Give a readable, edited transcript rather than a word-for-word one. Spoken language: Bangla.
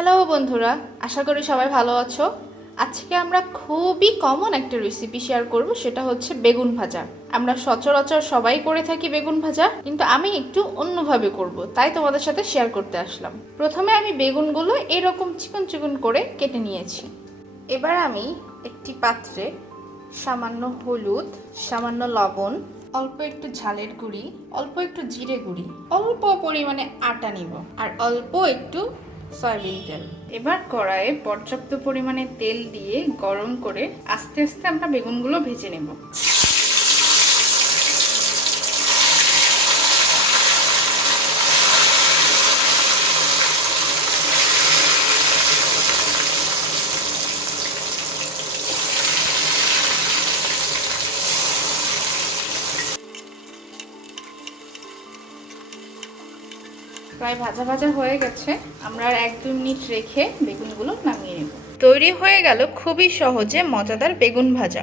হ্যালো বন্ধুরা, আশা করি সবাই ভালো আছো। আজকে আমরা খুবই কমন একটা রেসিপি শেয়ার করব, সেটা হচ্ছে বেগুন ভাজা। আমরা সচরাচর সবাই করে থাকি বেগুন ভাজা, কিন্তু আমি একটু অন্যভাবে করব, তাই তোমাদের সাথে শেয়ার করতে আসলাম। প্রথমে আমি বেগুনগুলো এরকম চিকন চিকন করে কেটে নিয়েছি। এবার আমি একটি পাত্রে সামান্য হলুদ, সামান্য লবণ, অল্প একটু ঝালের গুঁড়ি, অল্প একটু জিরে গুঁড়ি, অল্প পরিমাণে আটা নিব, আর অল্প একটু সয়াবিন তেল। এবার কড়াইয়ে পর্যাপ্ত পরিমাণে তেল দিয়ে গরম করে আস্তে আস্তে আমরা বেগুনগুলো ভেজে নেব। প্রায় ভাজা ভাজা হয়ে গেছে, আমরা আর 1-2 মিনিট রেখে বেগুনগুলো নামিয়ে নেব। তৈরি হয়ে গেল খুবই সহজে মজাদার বেগুন ভাজা।